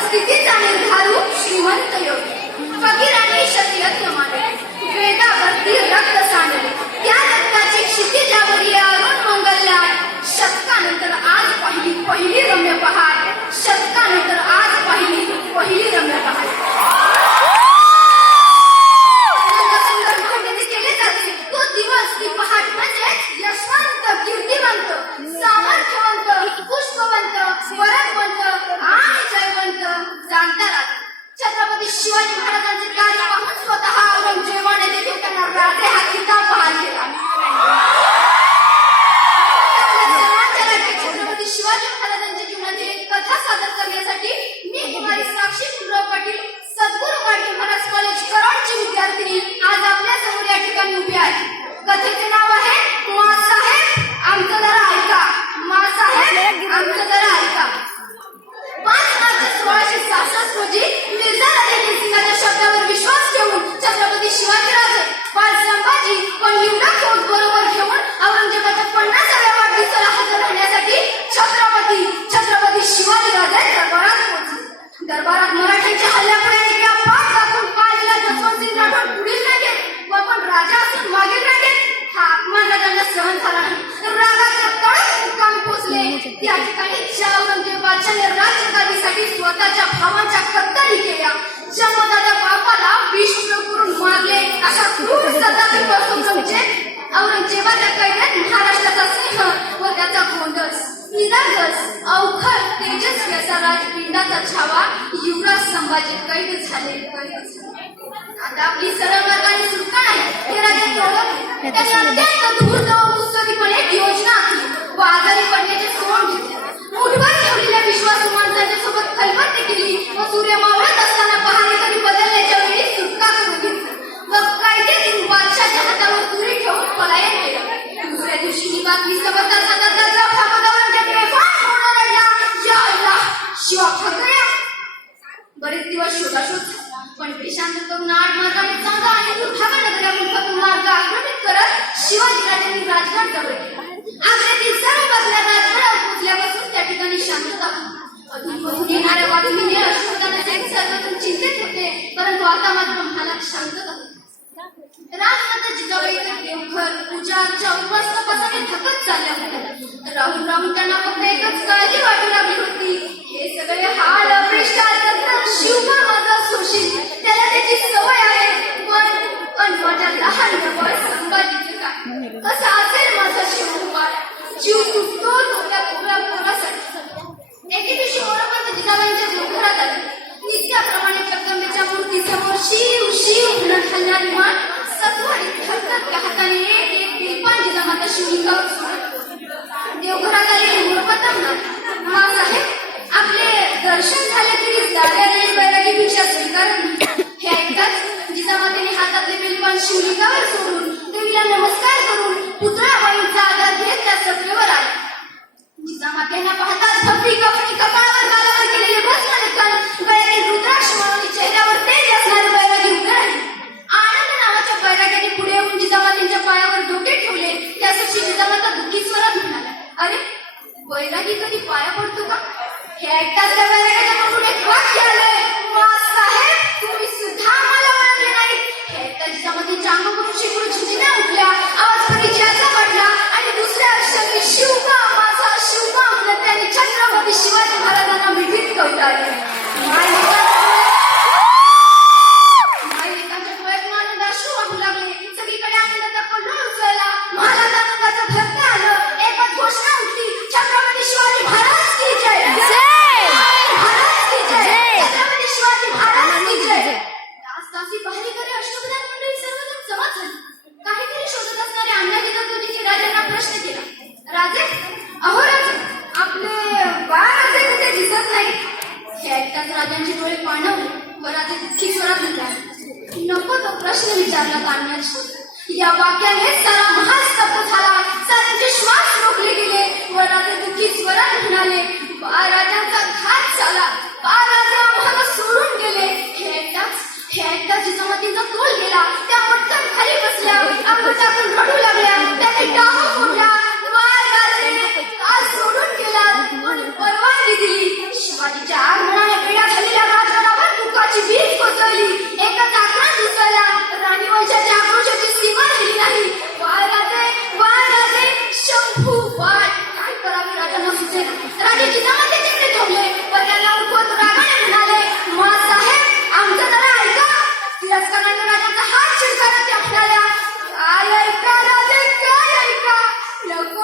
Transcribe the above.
स्थितीचा निर्धारू श्रीमंत योगी. फकीरांनी शक्यत्न औरंगजेबाच्या राज्यकारीसाठी स्वतःच्या भावांच्या कत्तली केल्या. जन्मदात्या बापाला विष्णू करून मारले. अशा क्रूर सदाती औरंगजेब म्हणजे औरंगजेबाच्या कैद्यात महाराष्ट्राचा सिंह व त्याचा गोंडस. निरागस अवखर तेजस्वी असा राजपिंडाचा छावा युवराज संभाजी कैद झाले. आता आपली सरळ मार्गाने सुटका नाही. हे राजे ओळखले त्याने अत्यंत धूर्त व पुस्तकीपणे योजना आखली. बातमी समजता समजता या शिवा ठाकरे. बरेच दिवस शोधाशोध शोध पण पेशांत करून आठ मार्गाने चांगला आणि दुर्भागा नगरा मुखातून मार्ग आक्रमित करत राजघाट जवळ केला. आग्र्यातील सर्व बातम्या राजगडावर पोहोचल्यापासून त्या ठिकाणी शांतता होती. अधूनमधून येणाऱ्या बातमीने अश्वत्थामाचे सर्वजण चिंतित होते. परंतु आता मात्र मनात शांतता रामनाथ देवघर पूजा अर्चा उपवास तपासाने थकत चालल्या होत्या राहून राहून त्यांना फक्त एकच काळजी वाटू लागली होती. हे सगळे हाल अपेष्टा शिवबा माझा त्याला त्याची सवय आहे. पण पण माझ्या लहान जवळ संभाजीचे काय? असेल माझा शिवकुमार जीव तुटतो थोड्या थोड्या पोरासाठी. एके दिवशी जिजाबाईंच्या देवघरात आले. नित्याप्रमाणे जगदंबेच्या मूर्तीसमोर शिव शिव म्हणत हलणारी मान हाताने एक एक जिजामाता देवघरात मासाहेब आपले दर्शन झाले तरी दाद्याने बैरागी भिक्षा स्वीकारत हे ऐकताच जिजामातेने हातातले बेलपान शिवलिंगावर सोडून देवीला नमस्कार करून पुतळाबाईंचा आधार घेत त्या सत्रेवर आले जिजामातेंना पाहता राजे अहो राजे आपले बाळ राजे कुठे दिसत नाही हे ऐकताच राजांचे डोळे पाणवले व राजे दुःखी स्वरात म्हणाले नको तो प्रश्न विचारला तांडण्याची या वाक्याने सारा